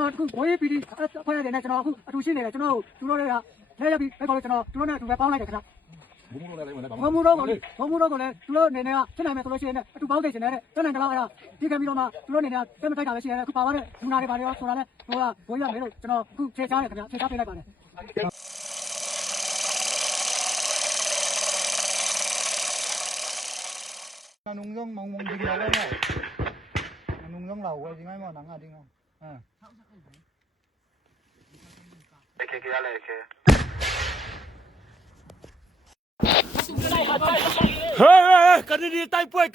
တော်ခုဘိုးကြီးပီတီဖွဲ့ရတယ်နဲ့ကျွန်တော်အခုအထူးရှိနေတယ်ကျွန်တော်တို့တွေကလဲရပြီးဘယ်ခေါ်လို့ကျွန်တော်တို့နဲ့အတူပဲပေါင်းလိုက်တယ်ခင်ဗျဘုံမူတော့ကိုလည်းသူတို့အနေနဲ့ကဖြစ်နိုင်မယ်ဆိုလို့ရှိရင်အတူပေါင်းသိချင်တယ်တဲ့နိုင်တော့အဲ့ဒါဒီကံပြီးတော့မှသူတို့အနေနဲ့တက်မတိုက်တာပဲရှိရတယ်အခုပါသွားတဲ့လူနာတွေပါတယ်ရောဆိုတာလဲဟိုကဘိုးကြီးရမယ်လို့ကျွန်တော်အခုဖြေချရတယ်ခင်ဗျဖြေချပေးလိုက်ပါတယ်nung rong mong mong ding la na nung rong lau ai ding ai mo nang a ding a ke ya le ke hey cái đi tay puôi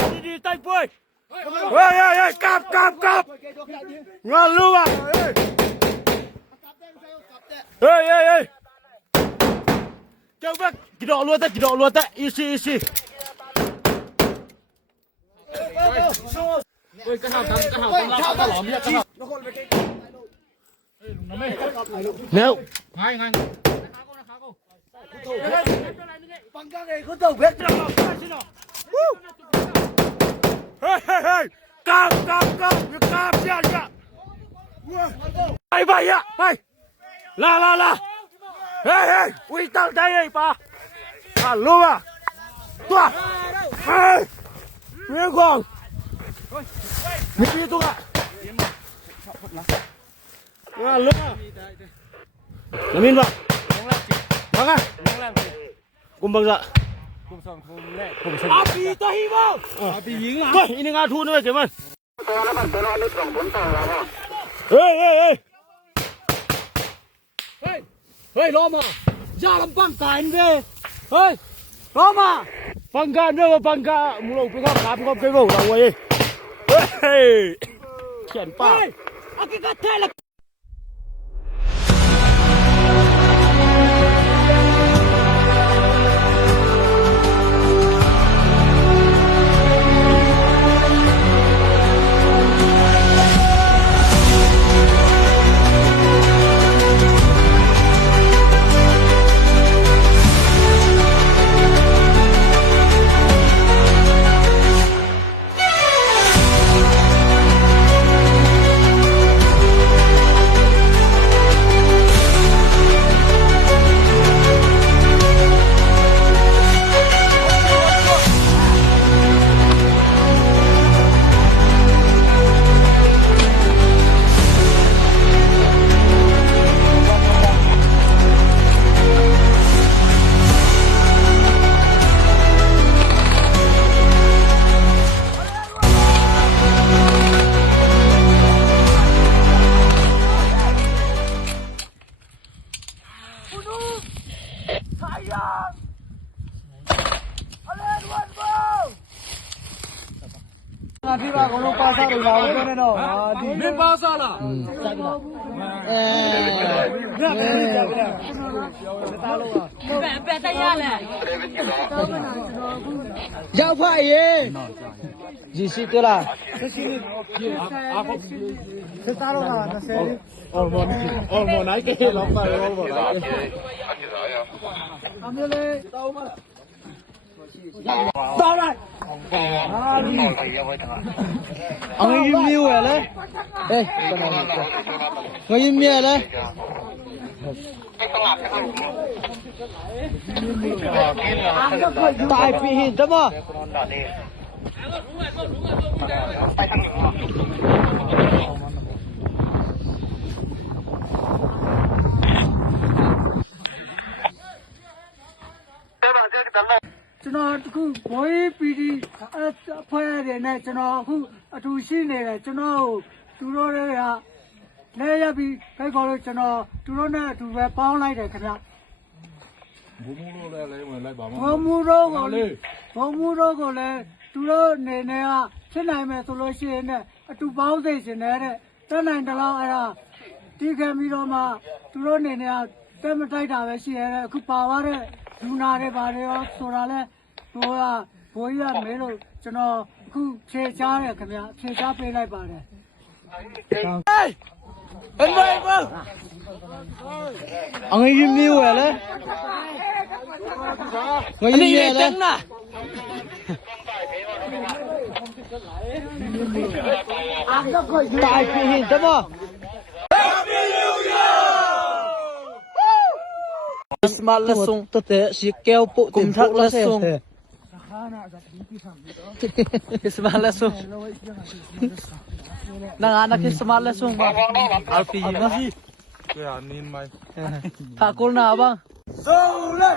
hey cặp ngon luôn à hey cho bác cái độ luôn ta easy ôi cái hào tao lỏm nhá nếu ngay bằng cái này có tàu biết cho nó hey cặp nha bay bay à bay la hey uy tao đây ba à luôn à tua hey nghe con nghe đi tua à luôn à làm gì vậy vâng à cùng bằng dạ Abi to hibo Abi ying à thôi ini ngã thu nữa chị ơi hey lo mà ra làm băng cản về hey lo mà băng cản về băng cản mua lộc cái cái bầu là ngoài hey chèn pa cái thế là đi ba con pa sa rồi vào cái này đâu đi bao xa là bé tay ra này giao phải gì xí thế là thế ta đâu là nó sẽ ồ nãy cái lắm mà ồ nãy tao này ông ấy im liu rồi đấy đây người im miệng đấy tại vì hình thế màကျွန်တော်အခုဘိုးပီတီဖွဲ့ရတယ်နဲ့ကျွန်တော်အခုအထူးရှိနေတယ်ကျွန်တော်သူတို့တွေကလဲရပြီးခိုက်ခေါ်လို့ကျွန်တော်သူတို့နဲ့အတူပဲပေါင်းလိုက်တယ်ခင်ဗျဘုံမူတော့လည်းသူတို့အနေနဲ့ကဖြစ်နိုင်မယ်ဆိုလို့ရှိရင်အတူပေါင်းသိချင်တယ်တဲ့တက်နိုင်တယ်လို့အဲ့ဒါတီးခံပြီးတော့မှသူတို့အနေနဲ့ကတက်မတိုက်တာပဲရှိရတယ်အခုပါသွားတဲ့လူနာတွေပါတယ်ရောဆိုတာလဲဟိုကဘိုးကြီးကမင်းတို့ကျွန်တော်အခုဖြေချားတယ်ခင်ဗျဖြေချားပေးလိုက်ပါတယ်ông ấy im liu rồi đấy người im miệng đấy tại vì hình thế mà Christmas lesson ตัวเตะสิแก้วปุ๊กุมทัก lesson Christmas lesson นางา Christmas lesson อัลฟีมาสิ Yeah, need my. พากุลนาบ้าง Zole!